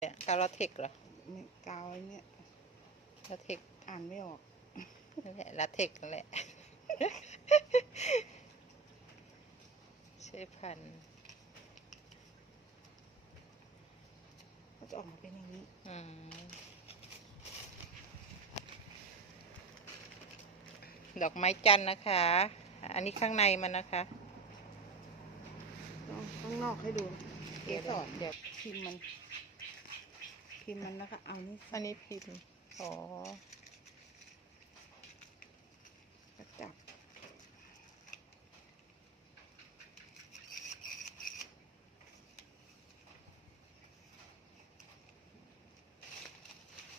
เนี่ยกาลเทคเหรอไม่กาวไอ้เนี่ยลาเทคอ่านไม่ออกนั่นแหละลาเทคนั่นแหละใช่พันธุ์ก็จะออกมาเป็นอย่างนี้ อืม ดอกไม้จันทร์นะคะ อันนี้ข้างในมันนะคะต้องข้างนอกให้ดู เกสรเดี๋ยวพิมพ์มัน พิมพ์มันแล้วก็เอานี่อันนี้พิมพ์อ๋อก็จับ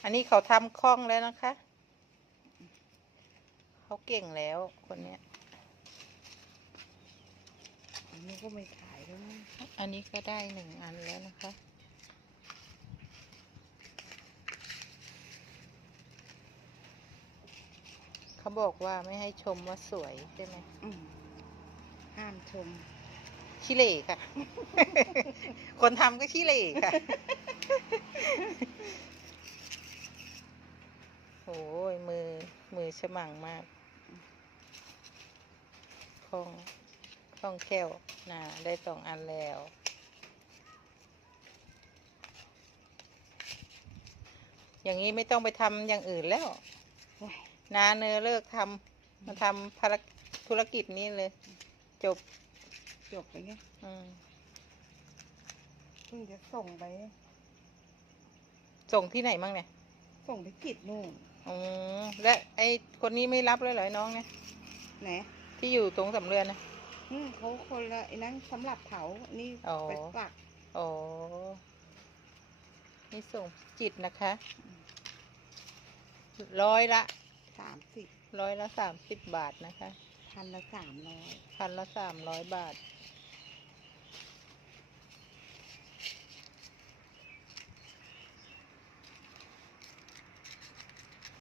อันนี้เขาทำคล่องแล้วนะคะ เขาเก่งแล้วคนเนี้ย อันนี้ก็ไม่ขายแล้วนะอันนี้ก็ได้หนึ่งอันแล้วนะคะ เขาบอกว่าไม่ให้ชมว่าสวยใช่ไหมอืมห้ามชมชิเหล่ค่ะ คนทำก็ชิเหล่ค่ะ โอ้ยมือมือฉมังมากคล่องคล่องแคล่วนะได้สองอันแล้ว อย่างนี้ไม่ต้องไปทำอย่างอื่นแล้วโอ้ย นาเนอเลิกทำมาทำภารกธุรกิจนี้เลย จบจบไปไงอืมเพิ่งจะส่งไป ส่งที่ไหนมั่งเนี่ย ส่งไปกิจนู่นอ๋อและไอคนนี้ไม่รับเลยเหรอไอ้น้องเนี่ยไหนที่อยู่ตรงสำเรือนนะ อืมเขาคนละไอ้นั้นสำหรับเผาอันนี่อ๋อ ไปสักอ๋อนี่ส่งจิตนะคะ ร้อยละ สามสิบร้อยละสามสิบบาทนะคะ พันละสามร้อย พันละสามร้อยบาทอ